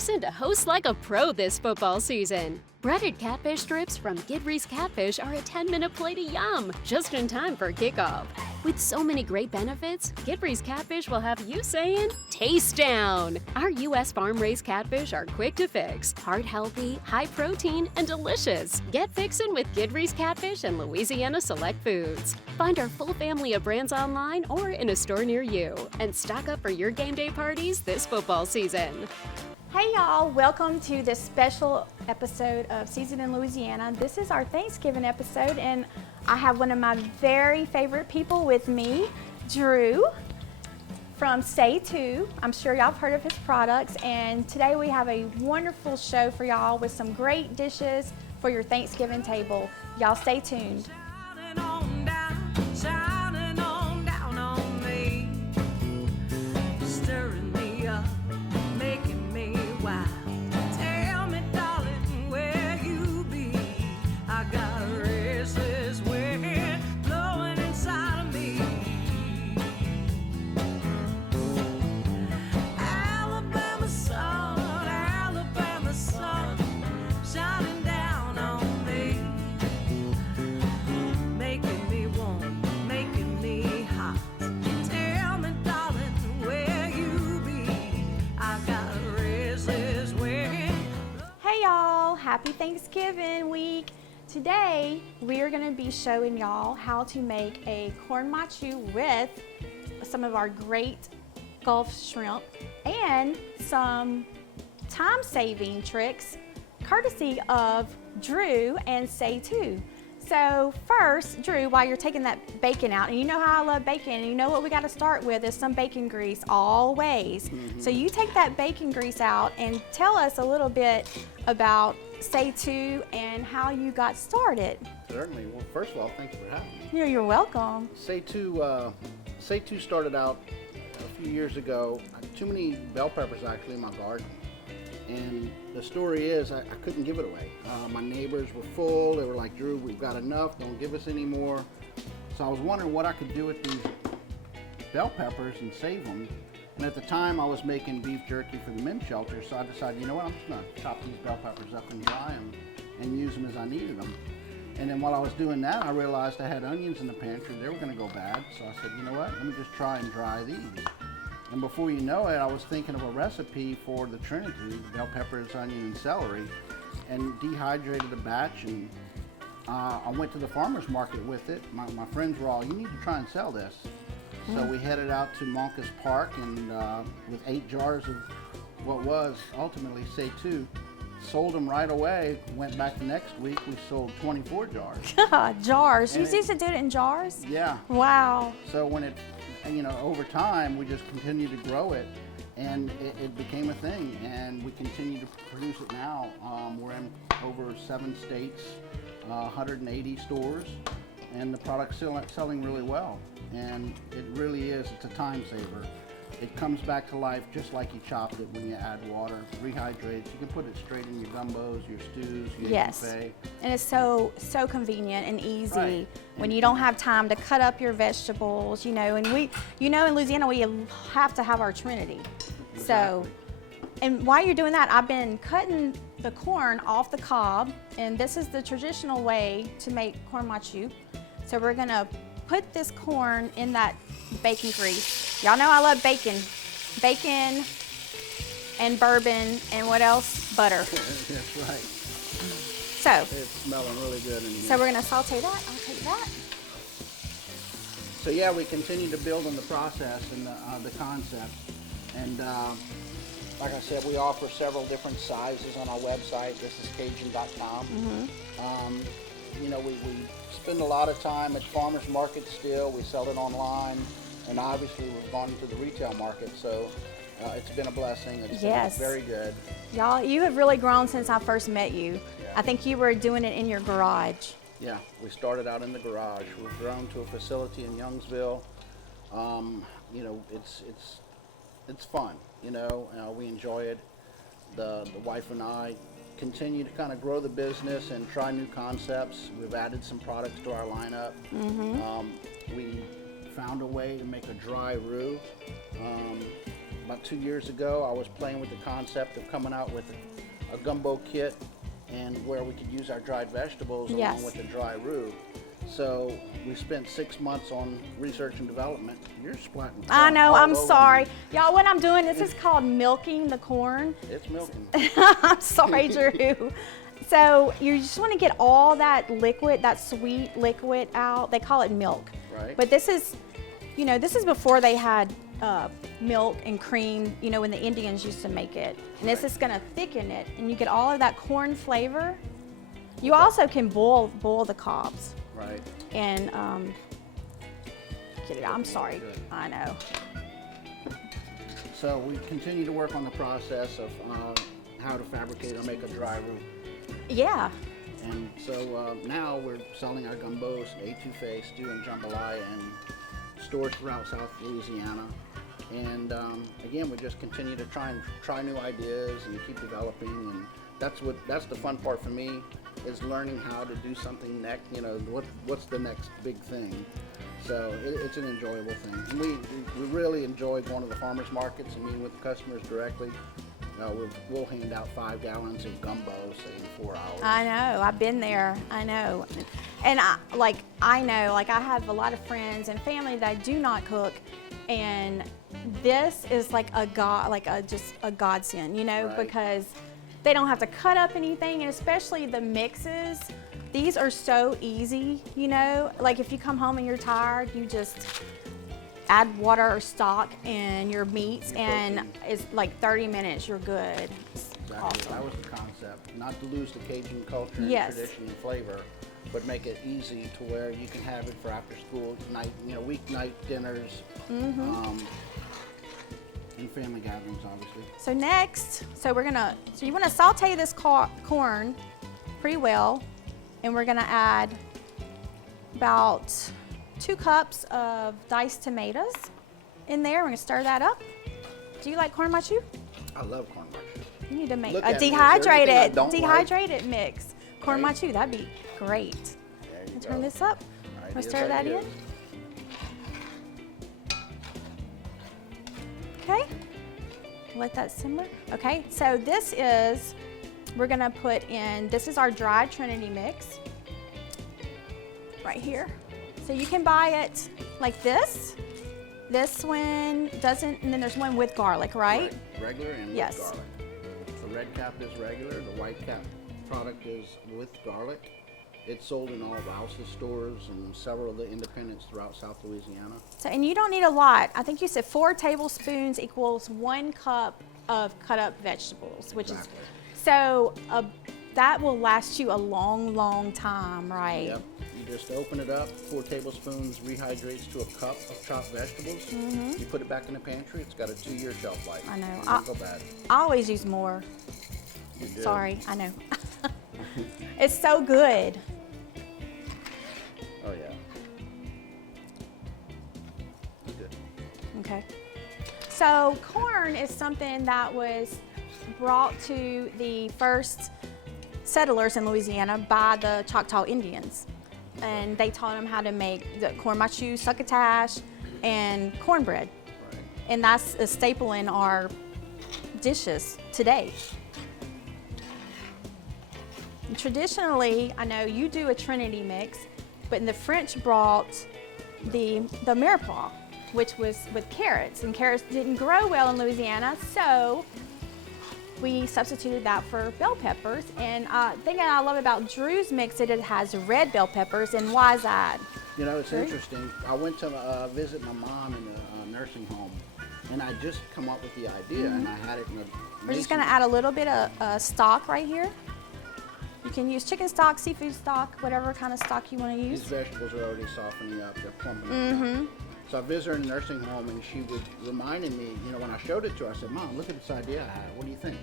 fixing to host like a pro this football season. Breaded catfish strips from Gidry's Catfish are a 10-minute plate of yum, just in time for kickoff. With so many great benefits, Gidry's Catfish will have you saying, taste down! Our U.S. farm-raised catfish are quick to fix, heart-healthy, high-protein, and delicious. Get fixin' with Gidry's Catfish and Louisiana Select Foods. Find our full family of brands online or in a store near you. And stock up for your game day parties this football season. Hey y'all, welcome to this special episode of Season in Louisiana. This is our Thanksgiving episode and I have one of my very favorite people with me, Drew from Choux. I'm sure y'all have heard of his products, and today we have a wonderful show for y'all with some great dishes for your Thanksgiving table. Y'all stay tuned. Happy Thanksgiving week. Today we are going to be showing y'all how to make a corn maque with some of our great Gulf shrimp and some time-saving tricks courtesy of Drew and Choux. So first, Drew, while you're taking that bacon out, and you know how I love bacon, and you know what we got to start with is some bacon grease always. So you take that bacon grease out and tell us a little bit about Choux and how you got started. Certainly. Well, first of all, thank you for having me. You're welcome. Choux started out a few years ago. I had too many bell peppers actually in my garden. And the story is I couldn't give it away. My neighbors were full. They were like, Drew, we've got enough. Don't give us any more. So I was wondering what I could do with these bell peppers and save them. And at the time I was making beef jerky for the men's shelter. So I decided, you know what, I'm just going to chop these bell peppers up and dry them and use them as I needed them. And then while I was doing that, I realized I had onions in the pantry. They were going to go bad. So I said, you know what, let me just try and dry these. And before you know it, I was thinking of a recipe for the Trinity, bell peppers, onion, and celery, and dehydrated a batch, and I went to the farmer's market with it. My friends were all, you need to try and sell this. So we headed out to Maque's Park, and with 8 jars of what was ultimately Choux, sold them right away. Went back the next week, we sold 24 jars. Jars? You used to do it in jars? Yeah. Wow. So when it, over time, we just continued to grow it, and it became a thing, and we continue to produce it now. We're in over 7 states, 180 stores, and the product's still selling really well. And it really is, it's a time saver. It comes back to life just like you chopped it when you add water, rehydrates. You can put it straight in your gumbos, your stews, your etouffee. And it's so convenient and easy. Right. When you don't have time to cut up your vegetables, and in Louisiana we have to have our Trinity. Exactly. So, and while you're doing that, I've been cutting the corn off the cob, and this is the traditional way to make corn maque. So we're gonna put this corn in that bacon grease. Y'all know I love bacon. Bacon and bourbon and what else? Butter. That's right. So it's smelling really good in here. So we're gonna saute that. I'll take that. So yeah, we continue to build on the process and the concept. And like I said, we offer several different sizes on our website. This is Cajun.com. We spend a lot of time at farmers markets still. We sell it online, and obviously we've gone into the retail market. So it's been a blessing. It's been very good. Y'all, you have really grown since I first met you. Yeah. I think you were doing it in your garage. Yeah, we started out in the garage. We've grown to a facility in Youngsville. It's fun. We enjoy it. The wife and I continue to kind of grow the business and try new concepts. We've added some products to our lineup. We found a way to make a dry roux about 2 years ago, I was playing with the concept of coming out with a gumbo kit and where we could use our dried vegetables Yes. along with the dry roux. So we spent 6 months on research and development. You're splatting. I know, all I'm over sorry. me. Y'all, what I'm doing, this is called milking the corn. It's milking. I'm sorry, Drew. So you just want to get all that liquid, that sweet liquid out. They call it milk. Right. But this is, you know, this is before they had milk and cream, you know, when the Indians used to make it. And this is going to thicken it, and you get all of that corn flavor. You also can boil the cobs. Right. And get it out. I'm sorry. Good. I know. So we continue to work on the process of how to fabricate or make a dry roux. Yeah. And so now we're selling our gumbos, A2 stew and jambalaya, and stores throughout South Louisiana. And again, we just continue to try new ideas and keep developing. And that's the fun part for me, is learning how to do something next. You know, what's the next big thing. So it's an enjoyable thing. And we really enjoy going to the farmers markets and meeting with the customers directly. We'll hand out 5 gallons of gumbo, say, in 4 hours. I know. I've been there. I know. And I have a lot of friends and family that do not cook, and this is like just a godsend, you know, Right. because they don't have to cut up anything, and especially the mixes. These are so easy, you know. Like if you come home and you're tired, you just add water or stock and your meats, and it's like 30 minutes, you're good. It's Exactly. awesome. That was the concept. Not to lose the Cajun culture and Yes. tradition and flavor, but make it easy to where you can have it for after school night, you know, weeknight dinners, and family gatherings, obviously. So next, so you want to saute this corn pretty well, and we're gonna add about 2 cups of diced tomatoes in there. We're gonna stir that up. Do you like corn machu? I love corn machu. You need to make Look a at me, is there anything I dehydrated don't mix. Corn Right. machu, that'd be great. There you And go. turn this up. Ideas, stir that in. ideas. Okay, let that simmer. Okay, so we're gonna put in, this is our dry Trinity mix right here. So you can buy it like this. This one doesn't, and then there's one with garlic, right? Regular and Yes. with garlic. The red cap is regular. The white cap product is with garlic. It's sold in all of Rouse's stores and several of the independents throughout South Louisiana. So, and you don't need a lot. I think you said 4 tablespoons equals 1 cup of cut up vegetables, which Exactly. is, so that will last you a long, long time, right? Yep. You just open it up, 4 tablespoons rehydrates to a cup of chopped vegetables. You put it back in the pantry. It's got a 2-year shelf life. I know. It won't go bad. I always use more. You do. Sorry, I know. It's so good. Oh yeah. It's good. Okay. So corn is something that was brought to the first settlers in Louisiana by the Choctaw Indians. And they taught them how to make the corn machu, succotash, and cornbread. Right. And that's a staple in our dishes today. And traditionally, I know you do a Trinity mix, but the French brought the mirepoix, which was with carrots, and carrots didn't grow well in Louisiana, so we substituted that for bell peppers. And the thing that I love about Drew's mix is it has red bell peppers, and why is that? You know, it's Right. interesting. I went to visit my mom in a nursing home, and I just come up with the idea, and I had it in a We're just gonna add a little bit of stock right here. You can use chicken stock, seafood stock, whatever kind of stock you want to These use. vegetables are already softening up. They're plumping up. So I visited her in a nursing home, and she was reminding me, you know, when I showed it to her, I said, Mom, look at this idea I had. What do you think?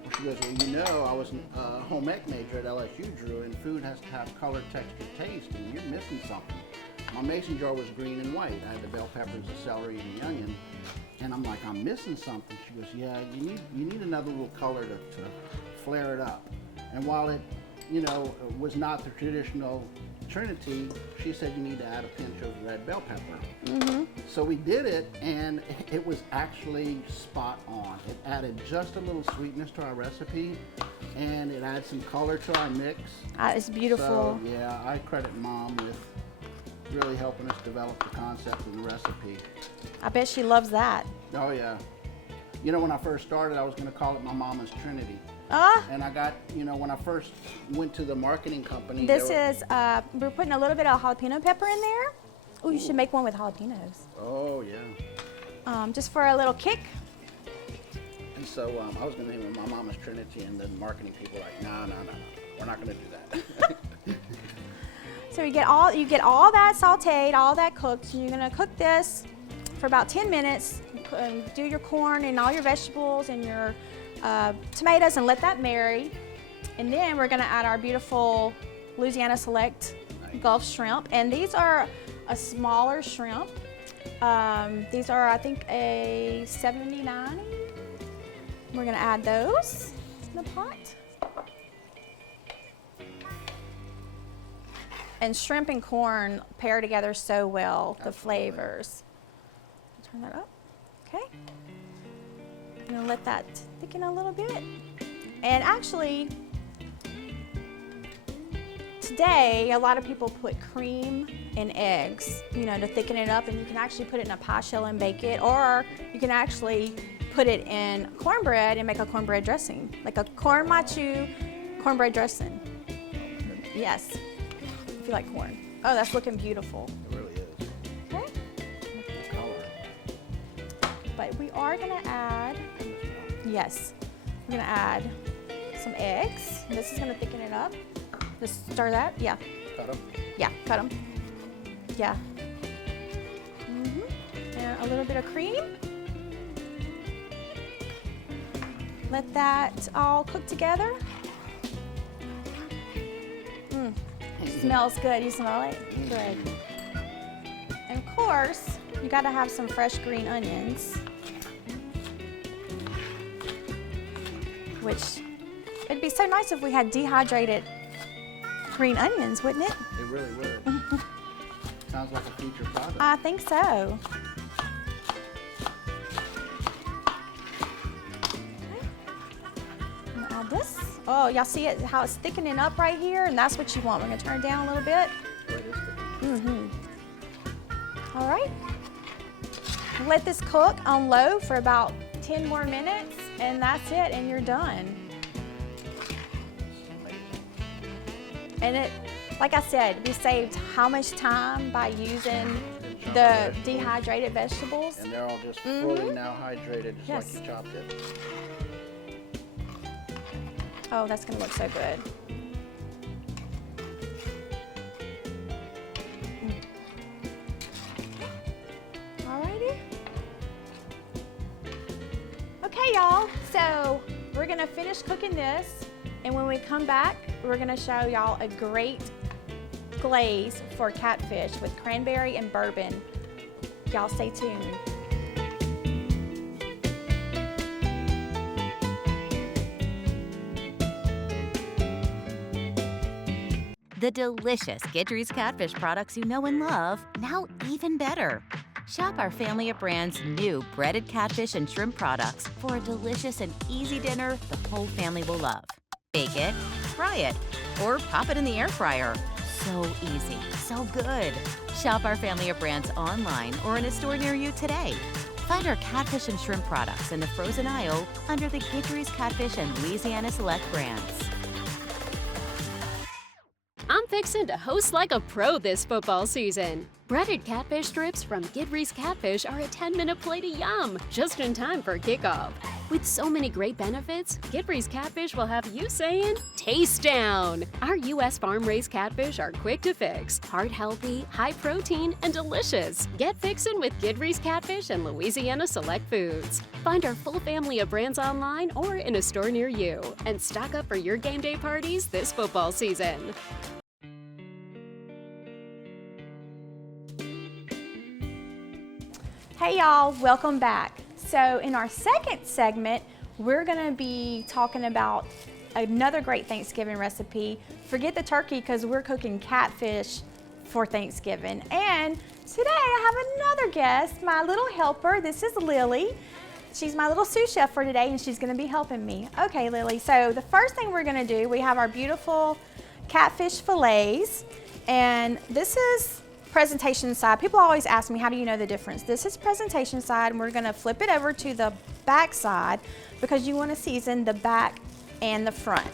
Well, she goes, well, you know, I was a home ec major at LSU, Drew, and food has to have color, texture, taste, and you're missing something. My mason jar was green and white. I had the bell peppers, the celery, and the onion. And I'm like, I'm missing something. She goes, yeah, you need another little color to flare it up. And while it, you know, was not the traditional Trinity, she said you need to add a pinch of red bell pepper. So we did it, and it was actually spot on. It added just a little sweetness to our recipe, and it adds some color to our mix. It's beautiful. So, yeah, I credit Mom with really helping us develop the concept and the recipe. I bet she loves that. Oh, yeah. You know, when I first started, I was going to call it my Mama's Trinity. And I got, you know, when I first went to the marketing company. This is, we're putting a little bit of jalapeno pepper in there. Oh, you should make one with jalapenos. Oh, yeah. Just for a little kick. And so I was going to name it my Mama's Trinity, and then marketing people were like, no, we're not going to do that. So you get all that sauteed, all that cooked. And you're gonna cook this for about 10 minutes. Do your corn and all your vegetables and your tomatoes and let that marry. And then we're gonna add our beautiful Louisiana Select Gulf shrimp. And these are a smaller shrimp. These are, I think, a 70-90. We're gonna add those in the pot. And shrimp and corn pair together so well, the flavors. Turn that up, okay. I'm gonna let that thicken a little bit. And actually, today, a lot of people put cream and eggs, you know, to thicken it up, and you can actually put it in a pie shell and bake it, or you can actually put it in cornbread and make a cornbread dressing, like a corn maque cornbread dressing. Yes. If you like corn. Oh, that's looking beautiful. It really is. Okay. Color. But we are gonna add, yes, we're gonna add some eggs. This is gonna thicken it up. Just stir that, yeah. Cut them? Yeah, cut them. Yeah. And a little bit of cream. Let that all cook together. Smells good. You smell it? Good. And of course, you got to have some fresh green onions, which it'd be so nice if we had dehydrated green onions, wouldn't it? It really would. Sounds like a future product. I think so. I'm gonna add this. Oh, y'all see it, how it's thickening up right here? And that's what you want. We're gonna turn it down a little bit. All right. Let this cook on low for about 10 more minutes, and that's it, and you're done. And it, like I said, we saved how much time by using the dehydrated vegetables. And they're all just fully now hydrated, just like you chopped it. Oh, that's gonna look so good. Alrighty. Okay, y'all, so we're gonna finish cooking this, and when we come back, we're gonna show y'all a great glaze for catfish with cranberry and bourbon. Y'all stay tuned. The delicious Guidry's Catfish products you know and love, now even better. Shop our family of brands' new breaded catfish and shrimp products for a delicious and easy dinner the whole family will love. Bake it, fry it, or pop it in the air fryer. So easy, so good. Shop our family of brands online or in a store near you today. Find our catfish and shrimp products in the frozen aisle under the Guidry's Catfish and Louisiana Select brands. I'm fixing to host like a pro this football season. Breaded catfish strips from Guidry's Catfish are a 10-minute plate of yum, just in time for kickoff. With so many great benefits, Guidry's Catfish will have you saying, taste down! Our U.S. farm-raised catfish are quick to fix, heart-healthy, high-protein, and delicious. Get fixin' with Guidry's Catfish and Louisiana Select Foods. Find our full family of brands online or in a store near you, and stock up for your game day parties this football season. Hey y'all, welcome back. So in our second segment, we're gonna be talking about another great Thanksgiving recipe. Forget the turkey because we're cooking catfish for Thanksgiving. And today I have another guest, my little helper. This is Lily. She's my little sous chef for today, and she's gonna be helping me. Okay, Lily, so the first thing we're gonna do, we have our beautiful catfish fillets, and this is presentation side. People always ask me, how do you know the difference? This is presentation side, and we're gonna flip it over to the back side because you wanna season the back and the front.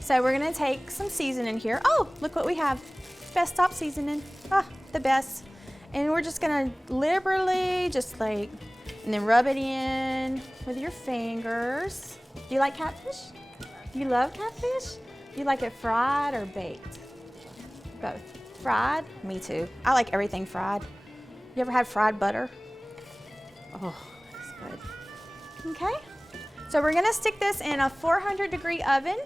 So we're gonna take some seasoning here. Oh, look what we have. Best stop seasoning, the best. And we're just gonna liberally, just like, and then rub it in with your fingers. Do you like catfish? You love catfish? You like it fried or baked? Both. Fried? Me too. I like everything fried. You ever had fried butter? Oh, that's good. Okay, so we're gonna stick this in a 400-degree oven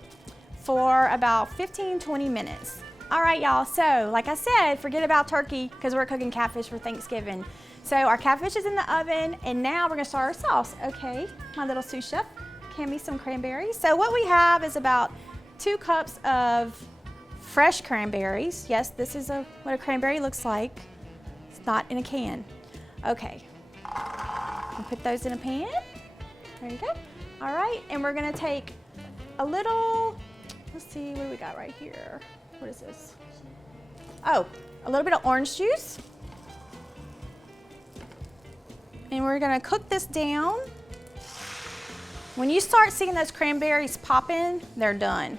for about 15-20 minutes. All right, y'all, so like I said, forget about turkey because we're cooking catfish for Thanksgiving. So our catfish is in the oven, and now we're gonna start our sauce. Okay, my little sous chef, hand me some cranberries. So what we have is about 2 cups of fresh cranberries. Yes, this is what a cranberry looks like. It's not in a can. Okay, we'll put those in a pan. There you go. All right, and we're gonna take a little, let's see, what do we got right here? What is this? Oh, a little bit of orange juice. And we're gonna cook this down. When you start seeing those cranberries popping, they're done.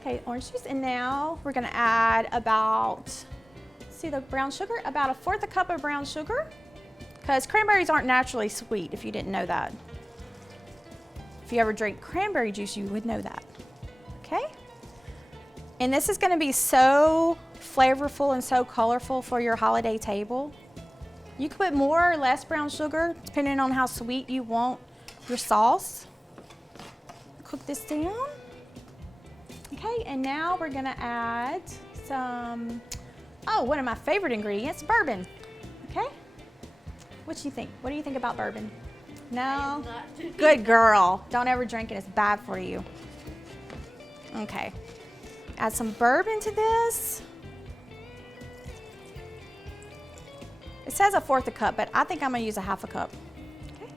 Okay, orange juice, and now we're gonna add about, see the brown sugar? About 1/4 cup of brown sugar, because cranberries aren't naturally sweet, if you didn't know that. If you ever drink cranberry juice, you would know that, okay? And this is gonna be so flavorful and so colorful for your holiday table. You can put more or less brown sugar, depending on how sweet you want your sauce. Cook this down. Okay, and now we're gonna add some, one of my favorite ingredients, bourbon. Okay? What do you think? What do you think about bourbon? No? Good girl. Don't ever drink it, it's bad for you. Okay. Add some bourbon to this. It says 1/4 cup, but I think I'm gonna use 1/2 cup. Okay.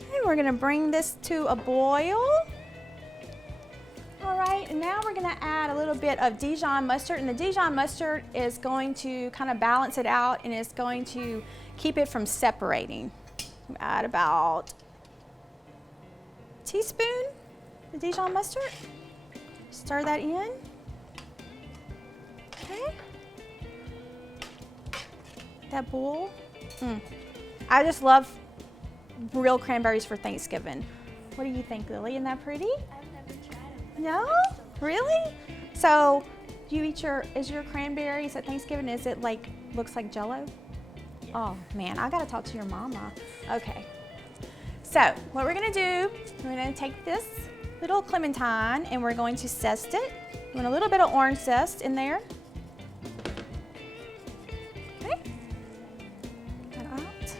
Okay, we're gonna bring this to a boil. All right, and now we're gonna add a little bit of Dijon mustard, and the Dijon mustard is going to kind of balance it out, and it's going to keep it from separating. Add about a teaspoon of Dijon mustard. Stir that in. Okay. That bowl. I just love real cranberries for Thanksgiving. What do you think, Lily? Isn't that pretty? I've never tried them. No? Really? So, do you eat is your cranberries at Thanksgiving, is it like, looks like Jell-O? Yeah. Oh man, I gotta talk to your mama. Okay. So, what we're gonna do, we're gonna take this little clementine and we're going to zest it. We want a little bit of orange zest in there. Okay. Get that out.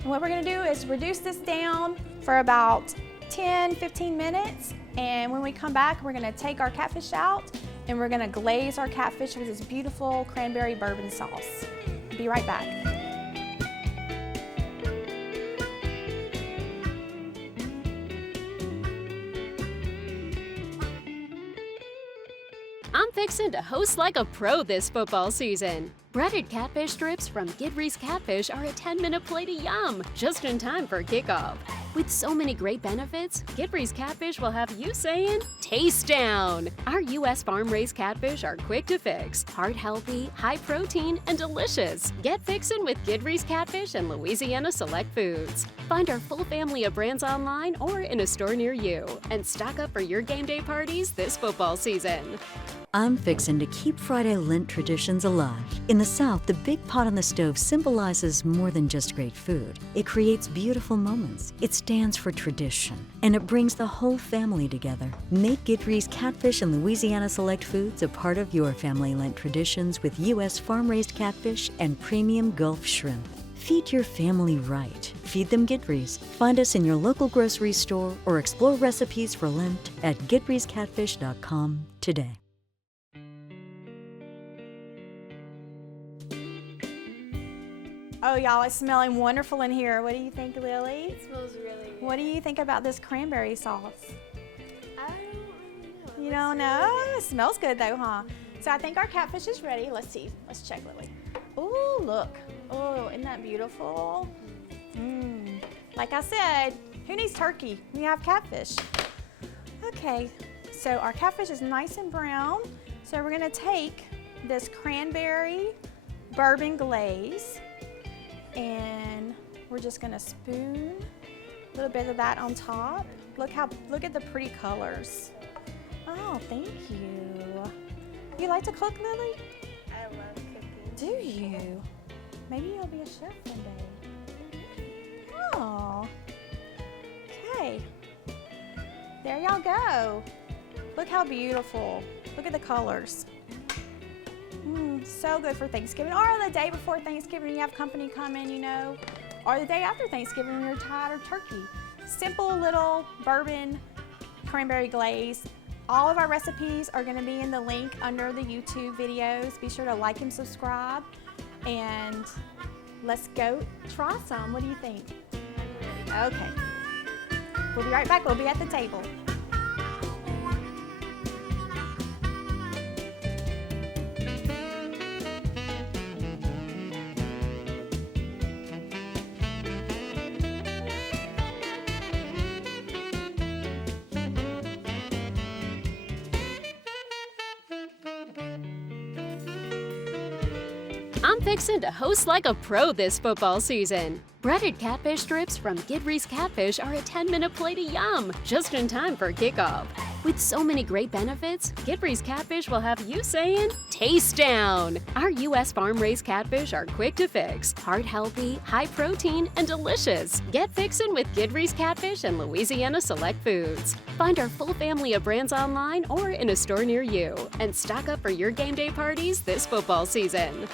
And what we're gonna do is reduce this down for about 10-15 minutes, and when we come back, we're gonna take our catfish out and we're gonna glaze our catfish with this beautiful cranberry bourbon sauce. Be right back. I'm fixing to host like a pro this football season. Breaded catfish strips from Gidry's Catfish are a 10-minute plate of yum, just in time for kickoff. With so many great benefits, Gidry's Catfish will have you saying, taste down! Our U.S. farm-raised catfish are quick to fix, heart-healthy, high-protein, and delicious. Get fixin' with Gidry's Catfish and Louisiana Select Foods. Find our full family of brands online or in a store near you, and stock up for your game day parties this football season. I'm fixin' to keep Friday Lent traditions alive. In the South, the big pot on the stove symbolizes more than just great food. It creates beautiful moments. It stands for tradition, and it brings the whole family together. Make Gidry's Catfish and Louisiana Select Foods a part of your family Lent traditions with U.S. farm-raised catfish and premium Gulf shrimp. Feed your family right. Feed them Gidry's. Find us in your local grocery store or explore recipes for Lent at Gidry'sCatfish.com today. Oh, y'all, it's smelling wonderful in here. What do you think, Lily? It smells really good. What do you think about this cranberry sauce? I don't really know. You don't know? It smells good though, huh? So I think our catfish is ready. Let's see. Let's check, Lily. Ooh, look. Oh, isn't that beautiful? Like I said, who needs turkey when you have catfish? Okay, so our catfish is nice and brown. So we're gonna take this cranberry bourbon glaze and we're just gonna spoon a little bit of that on top. Look at the pretty colors. Oh, thank you. You like to cook, Lily? I love cooking. Do you? Maybe you'll be a chef one day. Oh. Okay. There y'all go. Look how beautiful. Look at the colors. So good for Thanksgiving. Or the day before Thanksgiving, you have company coming, you know. Or the day after Thanksgiving when you're tired of turkey. Simple little bourbon cranberry glaze. All of our recipes are going to be in the link under the YouTube videos. Be sure to like and subscribe. And let's go try some. What do you think? Okay. We'll be right back. We'll be at the table. I'm fixing to host like a pro this football season. Breaded catfish strips from Gidry's Catfish are a 10-minute plate of yum, just in time for kickoff. With so many great benefits, Gidry's Catfish will have you saying, taste down! Our U.S. farm-raised catfish are quick to fix, heart-healthy, high-protein, and delicious. Get fixin' with Gidry's Catfish and Louisiana Select Foods. Find our full family of brands online or in a store near you, and stock up for your game day parties this football season.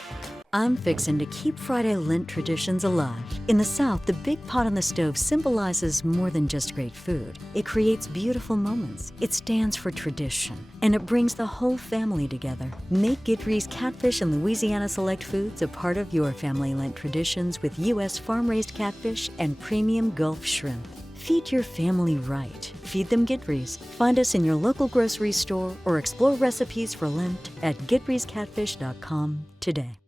I'm fixing to keep Friday Lent traditions alive. In the South, the big pot on the stove symbolizes more than just great food. It creates beautiful moments. It stands for tradition. And it brings the whole family together. Make Gidry's Catfish and Louisiana Select Foods a part of your family Lent traditions with U.S. farm-raised catfish and premium Gulf shrimp. Feed your family right. Feed them Gidry's. Find us in your local grocery store or explore recipes for Lent at Gidry'sCatfish.com today.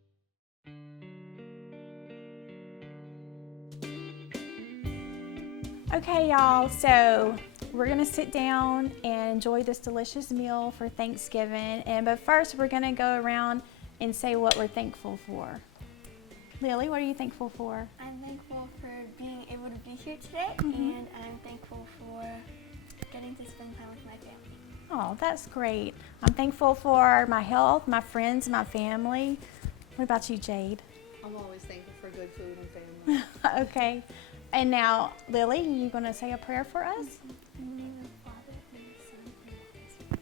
Okay, y'all, so we're gonna sit down and enjoy this delicious meal for Thanksgiving. But first, we're gonna go around and say what we're thankful for. Lily, what are you thankful for? I'm thankful for being able to be here today, and I'm thankful for getting to spend time with my family. Oh, that's great. I'm thankful for my health, my friends, my family. What about you, Jade? I'm always thankful for good food and family. Okay. And now, Lily, you going to say a prayer for us? In the name of the Father, and the Son, and the Holy Spirit.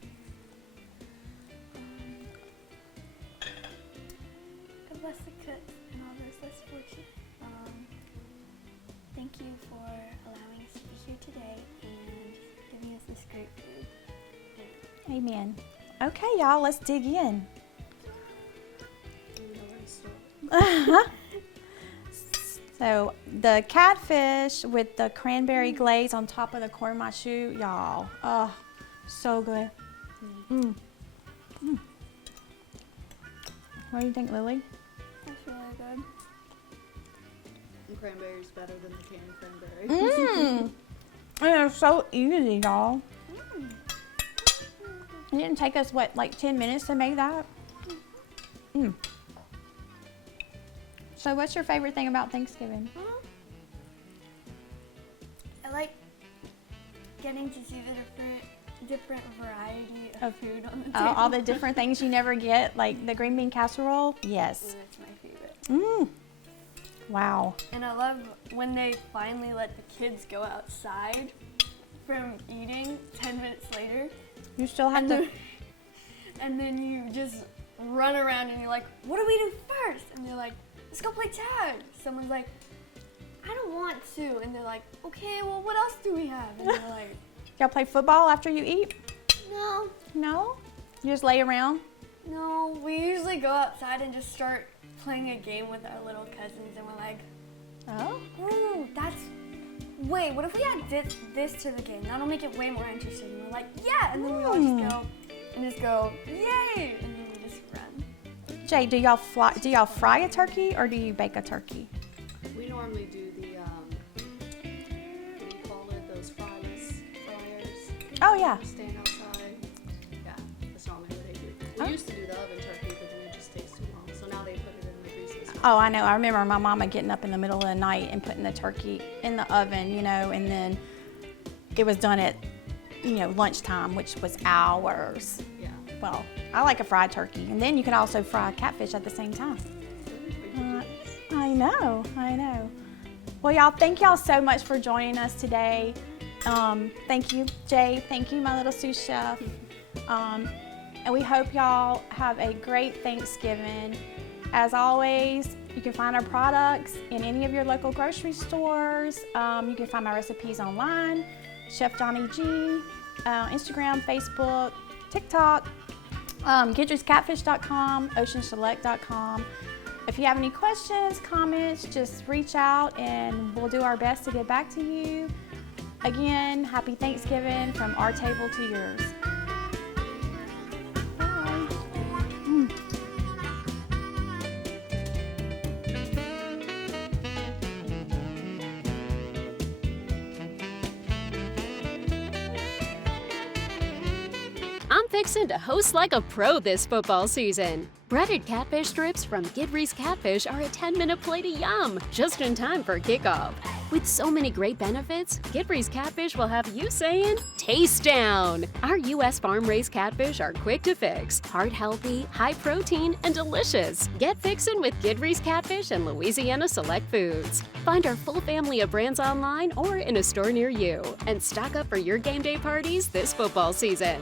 God bless the cooks and all those less fortunate. Thank you for allowing us to be here today and giving us this great food. Amen. Okay, y'all, let's dig in. So the catfish with the cranberry glaze on top of the corn maque, y'all. Oh, so good. What do you think, Lily? That's really good. And cranberry's better than the canned cranberry. And it's so easy, y'all. It didn't take us, what, like 10 minutes to make that? So what's your favorite thing about Thanksgiving? I like getting to see the different variety of food on the table. All the different things you never get, like the green bean casserole? Yes. That's my favorite. Wow. And I love when they finally let the kids go outside from eating 10 minutes later. You still have to... And then you just run around and you're like, what do we do first? And they're like, let's go play tag. Someone's like, I don't want to. And they're like, okay, well, what else do we have? And they're like, Y'all play football after you eat? no, No? You just lay around? no. We usually go outside and just start playing a game with our little cousins. And we're like, Oh. ooh, wait, what if we add this to the game? That'll make it way more interesting. And we're like, yeah. And then we all just go, yay. And then we just run. Jay, do y'all fry a turkey or do you bake a turkey? We normally do the, what do you call it, those fryers. Oh, yeah. Stand outside. Yeah, that's normally what they do. We used to do the oven turkey, but then it just takes too long. So now they put it in the greases. Oh, I know. I remember my mama getting up in the middle of the night and putting the turkey in the oven, and then it was done at, lunchtime, which was hours. Yeah. Well, I like a fried turkey. And then you can also fry catfish at the same time. I know. Well, y'all, thank y'all so much for joining us today. Thank you, Jay. Thank you, my little sous chef. And we hope y'all have a great Thanksgiving. As always, you can find our products in any of your local grocery stores. You can find my recipes online, Chef Johnny G, Instagram, Facebook, TikTok, GetYour'sCatfish.com, OceanSelect.com. If you have any questions, comments, just reach out and we'll do our best to get back to you. Again, happy Thanksgiving from our table to yours. Bye. I'm fixing to host like a pro this football season. Breaded catfish strips from Gidry's Catfish are a 10-minute plate of yum, just in time for kickoff. With so many great benefits, Gidry's Catfish will have you saying, taste down! Our U.S. farm-raised catfish are quick to fix, heart-healthy, high-protein, and delicious. Get fixin' with Gidry's Catfish and Louisiana Select Foods. Find our full family of brands online or in a store near you, and stock up for your game day parties this football season.